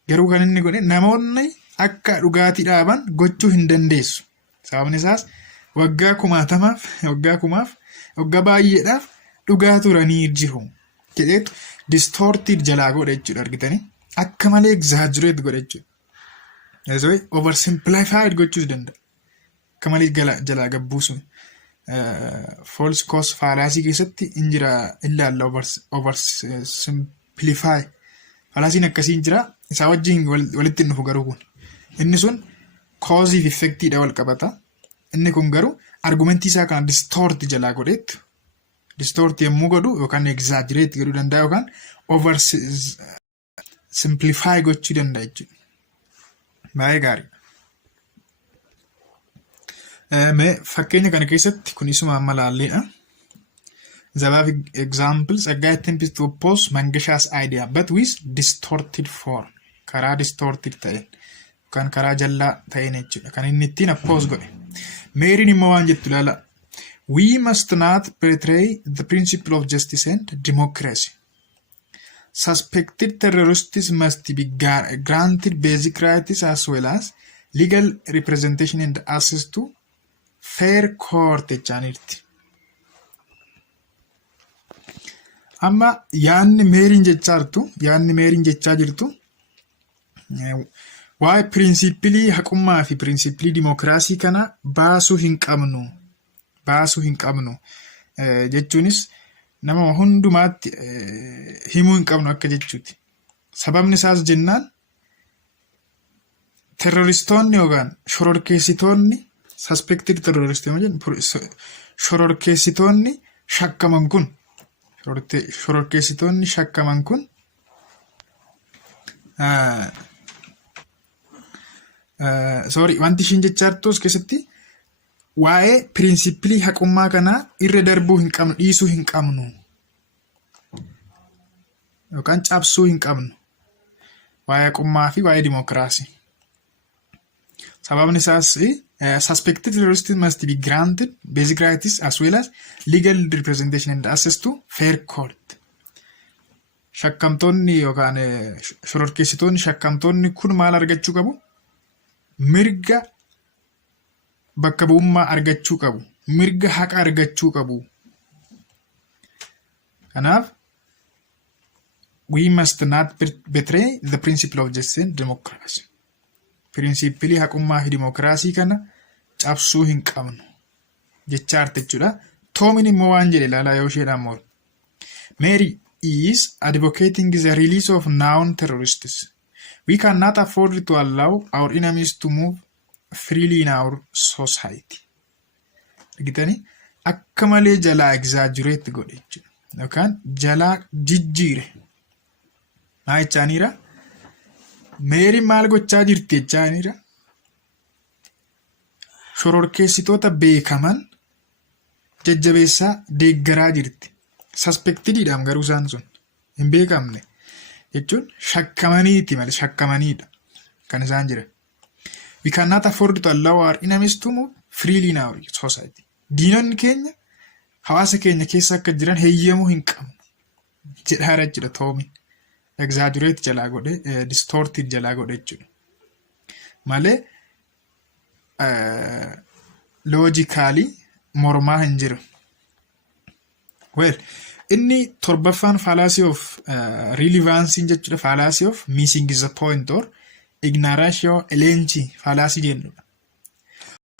Garuu kan inni godhe namoonni akka dhugaatii dhaaban gochuu hin dandeessu. Sababni isaas waggaa kumaatamaaf waggaa baay'eedhaaf dhugaa turanii jiru jedheetu distorted jalaa godha jechuudha. Argitanii akka malee exaggerate godha jechuudha. Oversimplified gochuus danda'a. Akka malee jalaa gabbuusu. False cause fallacy keessatti injira ilaalla oversimplify. Fallacy'n akkasii injira isaa wajjin walitti dhufu garuu kun inni sun cause fi effect dha wal qabata. Inni kun garuu argumentii isaa kana distort jalaa godheetu distort yommuu godhu yookaan exaggerate godhuu danda'a yookaan over simplify gochuu danda'a jechuudha. Baay'ee gaarii. Fakkeenya kana keessatti kun isuma amma laalleedha. The above examples a guy attempts to oppose Mangasha's idea but with distorted form. Karaa distorted ta'een yookaan karaa jallaa ta'een jechuudha. Kan inni ittiin oppose godhe. Meeriin immoo waan jettu ilaala. We must not betray the principle of justice and democracy. Suspected terrorists must be granted basic rights as well as legal representation and access to fair court jechaaniirti. Amma yaanni meeriin jechaa jirtu waa'ee pirinsipilii haqummaa fi pirinsipilii dimokiraasii kana baasuu hin qabnu jechuunis nama hundumaatti himuu hin qabnu akka jechuuti. Sababni isaas jennaan terroristoonni yookaan shororkeessitoonni suspected terrorists shororkeessitoonni shakkaman kun wanti ishiin jechaartus keessatti waa'ee pirinsipilii haqummaa kanaa irra darbuu hin qabnu, dhiisuu hin qabnu yookaan cabsuu hin qabnu waa'ee haqummaa fi waa'ee dimokiraasii. Sababni isaas suspected terrorists must be granted basic rights as well as legal representation and access to fair court. Shakkamtoonni yookaan shororkeessitoonni shakkamtoonni kun maal argachuu qabu? Mirga bakka bu'ummaa argachuu qabu. Mirga haqa argachuu qabu. Kanaaf we must not betray the principle of justice and democracy. Pirinsipilii haqummaa fi dimokiraasii kana cabsuu hin qabnu jechaarte jechuudha. Toomin immoo waan jedhe ilaalaa yoo isheedhaan moolu. Mary is advocating the release of known terrorists. We cannot afford to allow our enemies to move freely in our society. Argitanii akka malee jalaa exaggerate godhe jechuudha. Yookaan jalaa jijjiire. Maa jechaaniira? Meeriin maal gochaa jirti jechaaniira? Shororkeessitoota beekaman jajjabeessaa deeggaraa jirti. Suspectedidhaan garuu isaan sun hin beekamne jechuun shakkamaniiti malee shakkamaniidha kan isaan jiran. We cannot afford to allow our enemies to move freely in our society. Diinonni keenya hawaasa keenya keessa akka jiran heeyyamuu hin qabnu jedhaara jechuudha Toomi. Exaggerate jalaa godhe distorted jalaa godhe jechuudha. Malee logically mormaa hin jiru. Well, inni torbaffaan fallacy of relevance jechuudha. Fallacy of missing the point or ignoratio elenchi fallacy jennudha.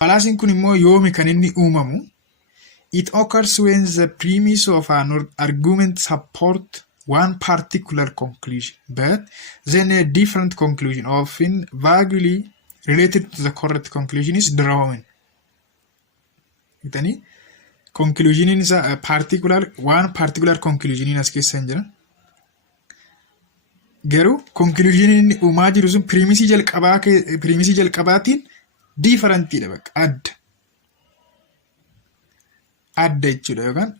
Fallacy'n kun immoo yoomi kan inni uumamu? It occurs when the premise of an argument support one particular conclusion, but then a different conclusion, often vaguely related to the correct conclusion, is drawn. Conclusion is a one particular conclusion in as keessa hin jira. Garuu conclusion inni uumaa jiru sun premise jalqabaatiin differentidha bakka adda. adda jechuudha yookaan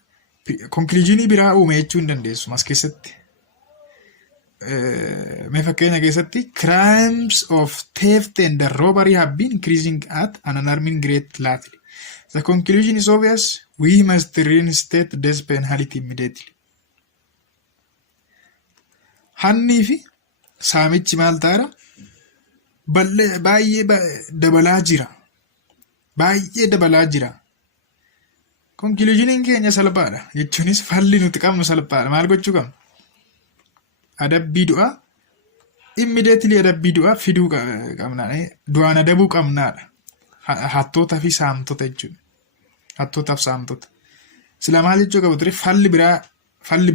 conclusionii biraa uume jechuu hin dandeessu as keessatti. Mee fakkeenya keessatti crimes of theft and robbery have been increasing at an alarming rate lately. The conclusion is obvious. We must reinstate death penalty immediately. Hannii fi saamichi maal ta'eera? Baay'ee dabalaa jira. Baay'ee dabalaa jira. Conclusioniin keenya salphaadha. Jechuunis falli nuti qabnu salphaadha. Maal gochuu qabna? Adabbii du'aa immediately adabbii du'aa fiduu qabna. Du'aan adabuu qabnaadha. Hattootaa fi saamtota jechuudha. Hattootaa fi saamtota. Sila maal jechuu qabu ture falli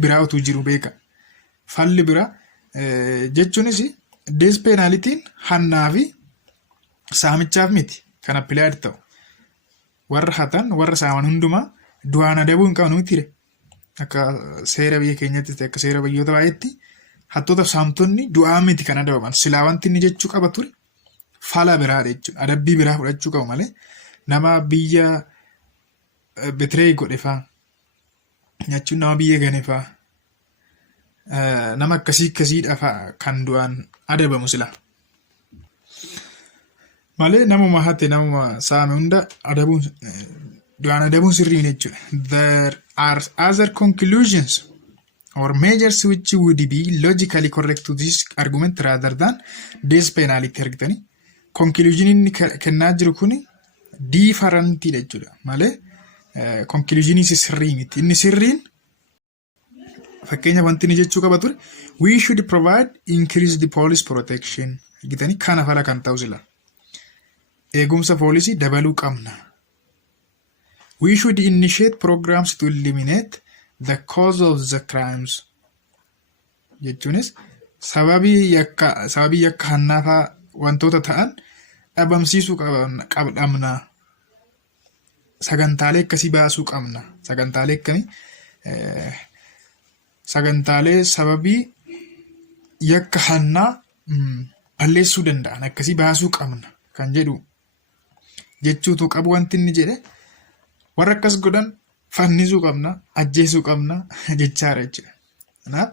biraa utuu jiru beeka. Falli biraa jechuunis death penalty'n hannaa fi saamichaaf miti kan applied ta'u. Warra hatan warra saaman hundumaa du'aan adabuu hin qabnu miti. Akka seera biyya keenyatti akka seera biyyoota baay'eetti hattoota fi saamtonni du'aa miti kan adabaman. Silaa wanti inni jechuu qaba ture fala biraadha jechuudha. Adabbii biraa fudhachuu qabu malee nama biyya betrey godhe fa'aa jechuun nama biyya gane fa'aa nama akkasiidha fa'aa kan du'aan adabamu sila. Malee namuma hate namuma saame hunda du'aan adabuun sirrii jechuudha. There are other conclusions or measures which would be logically correct to this argument rather than death penalty argitanii. Conclusion inni kennaa jiru kuni different jechuudha. Malee conclusion sirrii miti. Inni sirriin fakkeenya wanti inni jechuu qaba ture we should provide increased police protection argitanii kana fala kan ta'u sila. Eegumsa poolisii dabaluu qabna. We should initiate programs to eliminate the cause of the crimes. Jechuunis sababii yakka hannaafaa wantoota ta'an dhabamsiisuu qabna. Sagantaalee akkasii baasuu qabna. Sagantaalee akkamii? Sagantaalee sababii yakka hannaa balleessuu danda'an akkasii baasuu qabna kan jedhu jechuutu qabu wanti inni jedhe warra akkas godhan fannisuu qabna, ajjeesuu qabna jechaadha jechuudha. Kanaaf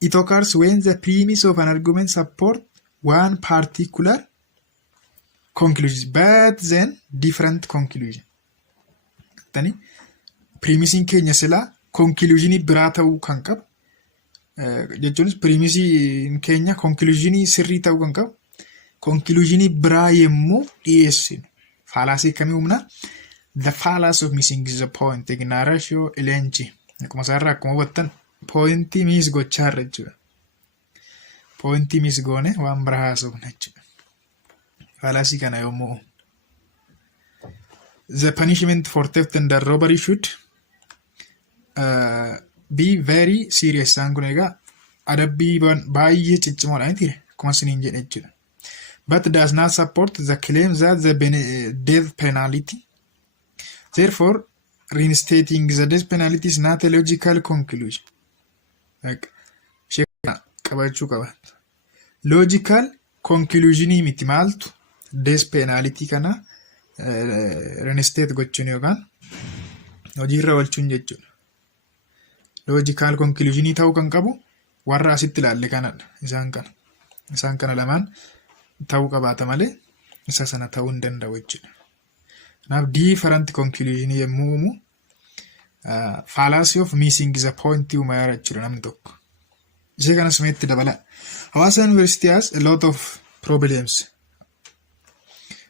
it occurs when the premise of an argument support one particular conclusion but then different conclusion. Tani premising keenya silaa conclusionii biraa ta'uu kan qabu jechuunis premising keenya conclusionii sirrii ta'uu kan qabu conclusionii biraa yemmuu dhiyeessinu fallacy kamii humna the fallacy of missing the point ignoratio elenchi akkuma isaarraa akkuma hubattan pointii miis gochaarra jechuudha. Pointii miis goone waan biraa haasofna jechuudha. Fallacy kana yommuu the punishment for theft and robbery should be very serious. Isaan kun egaa adabbii baay'ee ciccimoodha miti akkuma isiniin jedhe jechuudha. But does not support the claim that the death penalty. Therefore, reinstating the death penalty is not a logical conclusion. Qabachuu qaba. Logical conclusion miti maaltu death penalty kana reinstate gochuun yookaan hojiirra oolchuun jechuudha. Logical conclusion ta'uu kan qabu warra asitti ilaalle kanadha. Isaan kana lamaan ta'uu qabaata malee isa sana ta'uu hin danda'u jechuudha. Kanaaf different conclusion yemmuu uumu fallacy of missing the point uumaa jechuudha namni tokko. Ishee kanas meetti dabala. Hawaasa University has a lot of problems.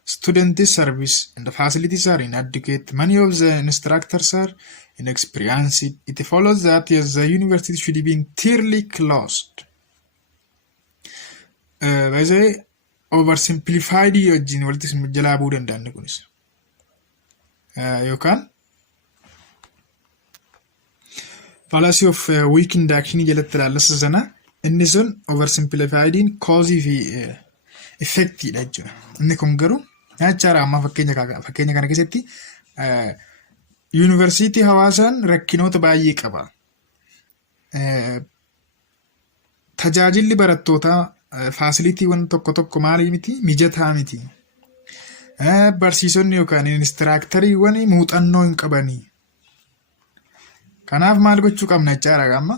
Student service and the facilities are inadequate. Many of the instructors are inexperienced. It follows that yes, the university should be entirely closed. By the way, oversimplified wajjin walitti jalaa bu'uu danda'an kunis. Yookaan fallacy of weak induction jalatti ilaallasa sana inni sun oversimplifiedin cause fi effectidha jechuudha. Inni kun garuu nyaachara amma fakkeenya kana keessatti yuunivarsiitii hawaasaan rakkinoota baay'ee qaba. Tajaajilli barattootaa faasiliitiiwwan tokko maalii miti mijataa miti. Barsiisonni yookaan inistiraakteriiwwan muuxannoo hin qabanii. Kanaaf maal gochuu qabna jechaadha amma?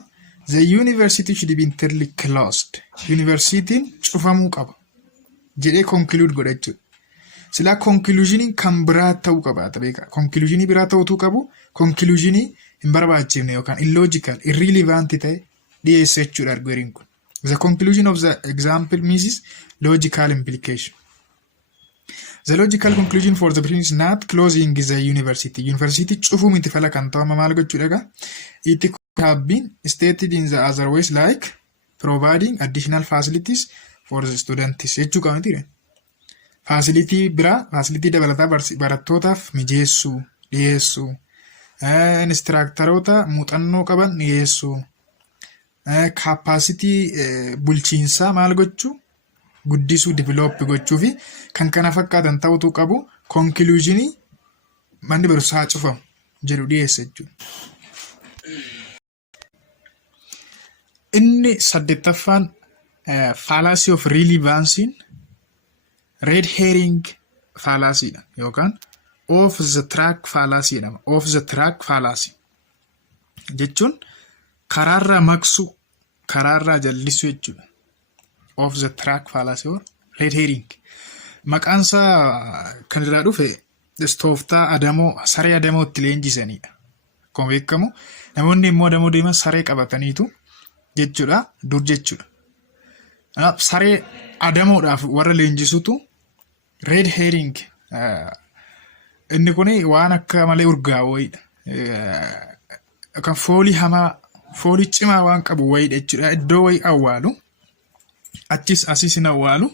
The university should be entirely closed. Universitiin cufamuu qaba jedhee conclude godha jechuudha. Silaa conclusioniin kan biraa ta'uu qabaata beeka. Conclusionii biraa ta'utu qabu. Conclusionii hin barbaachifne yookaan illogical, irrelevant ta'e dhiyeessa jechuudha argueriin kun. The conclusion of the example means logical implication. The logical conclusion for the premise is not closing the university. University cufuu miti fala kan ta'u amma maal gochuudha? It could have been stated in the other ways like providing additional facilities for the students. Jechuu qaba miti. Facility biraa, facility dabalataa barattootaaf mijeessuu, dhiyeessuu. Instructoroota muuxannoo qaban dhiyeessuu. Capacity bulchiinsaa maal gochuu? Guddisuu, develop gochuu fi kan kana fakkaatan ta'utu qabu. Conclusionii manni barumsaa cufamu jedhu dhiyeessa jechuudha. Inni 8ffaan fallacy of relevance red herring fallacy dha yookaan off the track fallacy dha. Off the track fallacy jechuun karaarraa maqsuu, karaarraa jallisuu jechuudha. Off the track fallacy or red herring. Maqaansaa kan irraa dhufe tooftaa adamoo, saree adamoo itti leenjisanidha. Akkuma beekamu namoonni immoo adamoo deeman saree qabataniitu jechuudha, dur jechuudha. Saree adamoodhaaf warra leenjisutu red herring. Inni kun waan akka malee urgaa'u wayidha. Kan foolii hamaa, foolii cimaa waan qabu wayidha jechuudha. Iddoo wayii awwaalu. Achis asis hin awwaalu.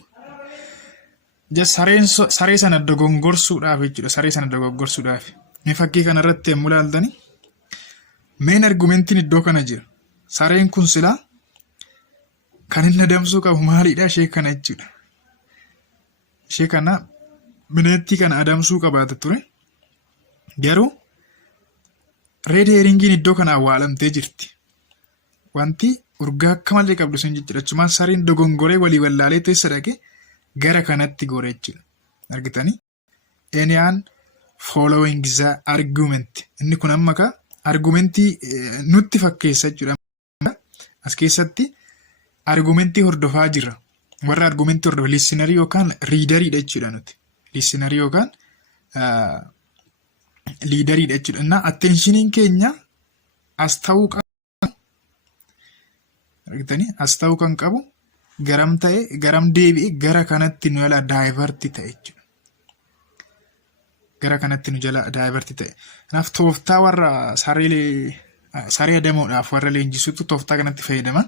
Saree sana dogongorsuudhaaf jechuudha. Saree sana dogongorsuudhaaf. Mee fakkii kanarratti yommuu ilaaltani main argumentiin iddoo kana jira. Sareen kun silaa kan inni adamsuu qabu maalidha? Ishee kana jechuudha. Ishee kana bineettii kana adamsuu qabaata ture. Garuu red herringiin iddoo kana awwaalamtee jirti. Wanti urgaa akka malee qabdu sun jechuudha. Achumaan sareen dogongoree walii wallaalee teessa dhaqee gara kanatti gore jechuudha. Argitanii? Anyone following the argument. Inni kun amma ka argumentii nutti fakkeessa jechuudha. As keessatti argumentii hordofaa jira. Warra argumentii hordofa listenerii yookaan readeriidha jechuudha nuti. Listenerii yookaan leaderiidha jechuudha. Innaa attentioniin keenya as ta'uu qabu. Argitanii? As ta'uu kan qabu garam ta'e, garam deebi'e gara kanatti nu jala daayivarti ta'e jechuudha. Gara kanatti nu jala daayivarti ta'e. Kanaaf tooftaa warra saree adamoodhaaf warra leenjisutu tooftaa kanatti fayyadama.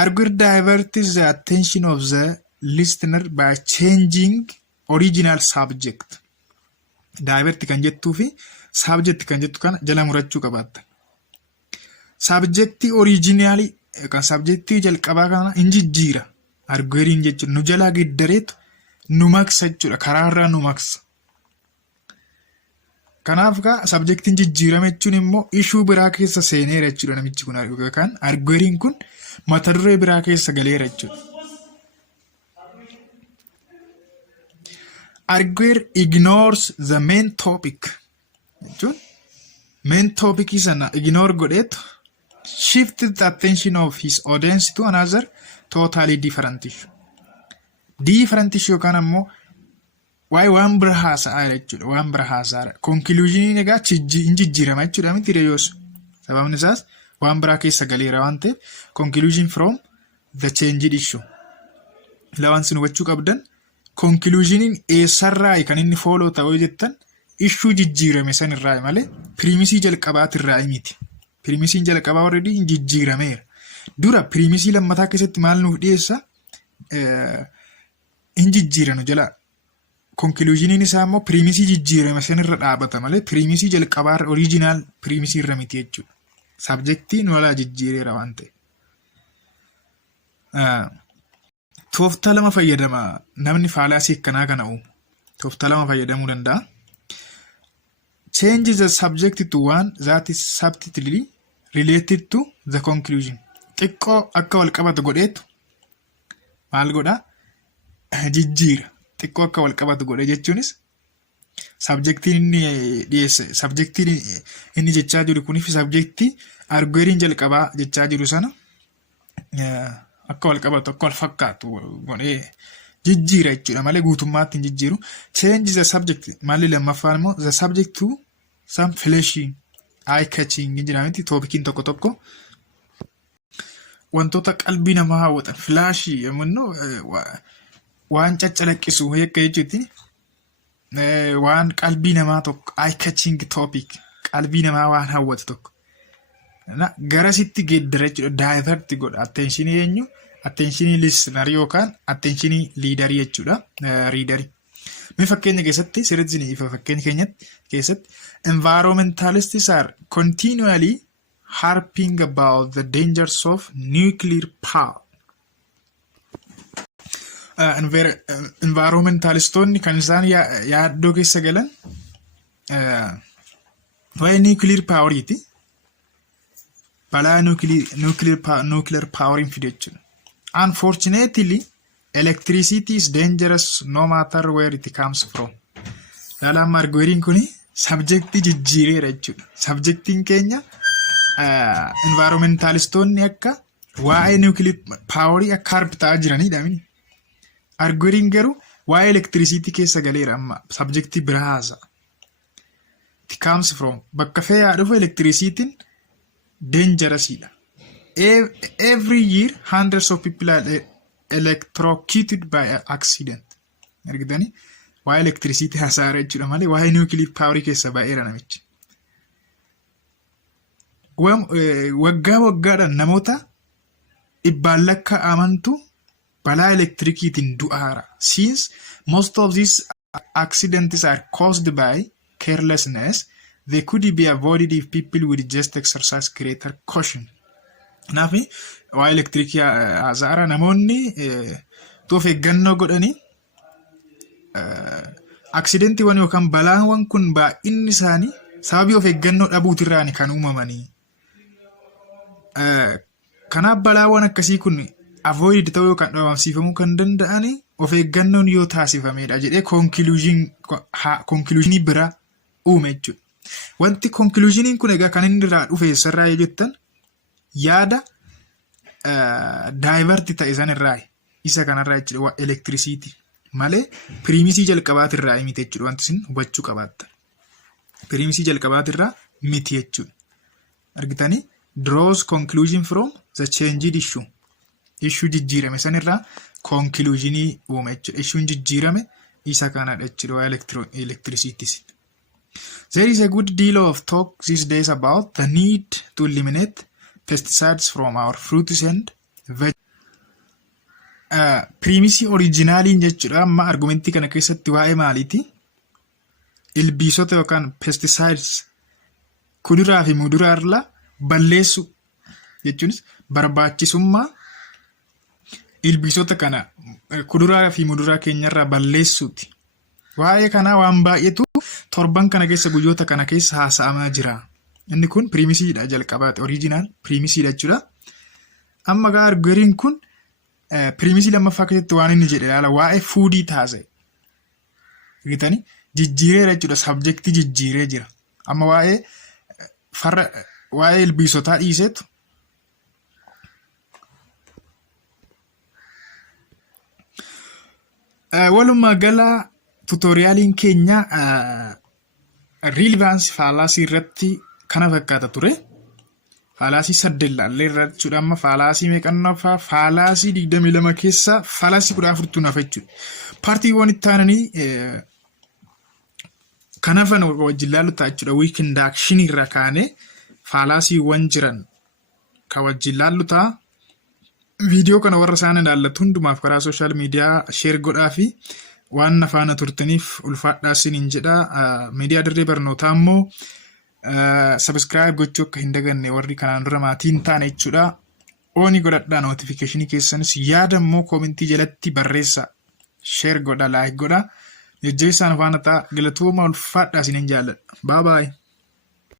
Arguer diverts the attention of the listener by changing original subject. Divert kan jettuu fi subject kan jettu kana jala murachuu qabaatta. Subjectii originally kan subjectii jalqabaa kana hin jijjiira. Argueriin jechuudha. Nu jalaa giddareetu nu maksa jechuudha. Karaarraa nu maksa. Kanaaf subjectiin jijjiirame jechuun immoo ishuu biraa keessa seeneera jechuudha namichi kun yookaan argueriin kun mata duree biraa keessa galeera jechuudha. Arguer ignores the main topic jechuun main topic sana ignore godheetu shift the attention of his audience to another totally different issue. Different issue yookaan ammoo waa'ee waan bira haasa'aa jechuudha. Waan bira haasa'aa. Conclusioniin egaa hin jijjiirama jechuudha miti reeyoos. Sababni isaas waan biraa keessa galeera waan ta'eef conclusion from the changed issue. Lawaan sin hubachuu qabdan conclusioniin eessarraa kan inni follow ta'uu jettan issue jijjiirame sanirraa malee premisii jalqabaatirraa miti. Primisiin jalqabaa already hin jijjiirameera. Dura primisii lammataa keessatti maal nuuf dhiyeessa? Hin jijjiiranu jala. Conclusioniin isaa immoo primisii jijjiirame sanirra dhaabata malee primisii jalqabaa original primisii irra miti jechuudha. Subjectiin walaa jijjiireera waan ta'e. Tooftaa lama fayyadama namni faalaasii akkanaa kana uumu. Tooftaa lama fayyadamuu danda'a. Change the subject to one that is subtly related to the conclusion. Xiqqoo akka wal qabatu godheetu maal godhaa? Jijjiira. Xiqqoo akka wal qabatu godhe jechuunis Subjectiin inni dhiyeesse subjectiin inni jechaa jiru kuniif subjectii argueriin jalqabaa jechaa jiru sana akka wal qabatu akka wal fakkaatu godhee jijjiira jechuudha malee guutummaatti hin jijjiiru. Change the subject malli lammaffaan immoo the subject to some fleshy eye catching jedhamti toopikiin tokko tokko wantoota qalbii namaa hawwatan flashii yemmuu waan caccalaqqisu akka jechuutti waan qalbii namaa tokko eye catching topic qalbii namaa waan hawwatu tokko garasitti geeddara jechuudha divert godha attention eenyu attention listener yookaan attention leader jechuudha reader. Mee fakkeenya keessatti sirriitti ifa fakkeenya keenyatti keessatti environmentalists are continually harping about the dangers of nuclear power. Environmentalistoonni kan isaan yaaddoo keessa galan waa'ee nuclear poweriiti. Balaa nuclear poweriin fide jechuudha. Unfortunately, electricity is dangerous no matter where it comes from. Laalaan margooriin kuni subjectii jijjiireera jechuudha. Subjectiin keenya environmentalistoonni akka waa'ee nuclear powerii akka harbitaa jiranidha. Argueriin garuu waa'ee electricity keessa galeera amma subjectii biraa haasa. It comes from bakka fe'aa dhufu electricity'n dangerousidha. Every year hundreds of people are electrocuted by accident. Argitanii waa'ee electricity hasaara jechuudha malee waa'ee nuclear powerii keessa ba'eera namichi. Waggaa waggaadhaan namoota dhibbaan lakkaa'amantu balaa elektirikiitiin du'aara. Since most of these accidents are caused by carelessness, they could be avoided if people would just exercise greater caution. Kanaaf waa'ee elektirikii hasaara namoonni of eeggannoo godhanii accidentiiwwan yookaan balaawwan kun baay'inni isaanii sababii of eeggannoo dhabuutirraan kan uumamanii. Kanaaf balaawwan akkasii kun avoid ta'uu yookaan dhabamsiifamuu kan danda'ani of eeggannoon yoo taasifamedha jedhee conclusionii biraa uume jechuudha. Wanti conclusioniin kun egaa kan inni irraa dhufe sarraa jettan yaada divert ta'e sanirraa isa kanarraa jechuudha electricity malee pirimisii jalqabaatirraa miti jechuudha wanti isin hubachuu qabaattan. Pirimisii jalqabaatirraa miti jechuudha. Argitanii draws conclusion from the changed issue. Issue jijjiirame sanirraa conclusionii uume jechuudha. Issuun jijjiirame isa kanadha jechuudha electricity. There is a good deal of talk these days about the need to eliminate pesticides from our fruits and vegetables. Primisii oriijinaaliin jechuudha amma argumentii kana keessatti waa'ee maaliiti? Ilbiisota yookaan pesticides kuduraa fi muduraarraa balleessu jechuunis barbaachisummaa ilbiisota kana kuduraa fi muduraa keenyarraa balleessuuti. Waa'ee kanaa waan baay'eetu torban kana keessa guyyoota kana keessa haasa'amaa jira. Inni kun primisiidha jalqabaati original primisiidha jechuudha. Amma gaa argueriin kun primisii lammaffaa keessatti waan inni jedhe ilaala waa'ee foodii taasise. Argitanii jijjiireera jechuudha subjectii jijjiiree jira. Amma waa'ee ilbiisotaa dhiiseetu walumaa gala tutoriyaaliin keenya relevance fallacy irratti kana fakkaata ture. Fallacy 8 ilaallee irratti jechuudha. Amma fallacy meeqannaffaa fallacy 22 keessa fallacy 14 nafa jechuudha. Paartiiwwan itti aananii kanafan wajjin ilaallu ta'a jechuudha. Weekend action irra kaanee fallacy'wwan jiran kan wajjin ilaallu ta'a. Viidiyoo kana warra isaan ilaallatu hundumaaf karaa social media share godhaa fi waan nafaana turtaniif ulfaadhaa isiniin jedha. Miidiyaa Dirree Barnootaa immoo subscribe gochuu akka hin daganne warri kanaan dura maatiin taane jechuudha. Ooni godhadhaa notificationii keessanis yaada immoo koomentii jalatti barreessa. Share godha, like godha. Jajjabeessaan faana ta'a. Galatooma ulfaadhaa isiniin jaalladha. Bye bye.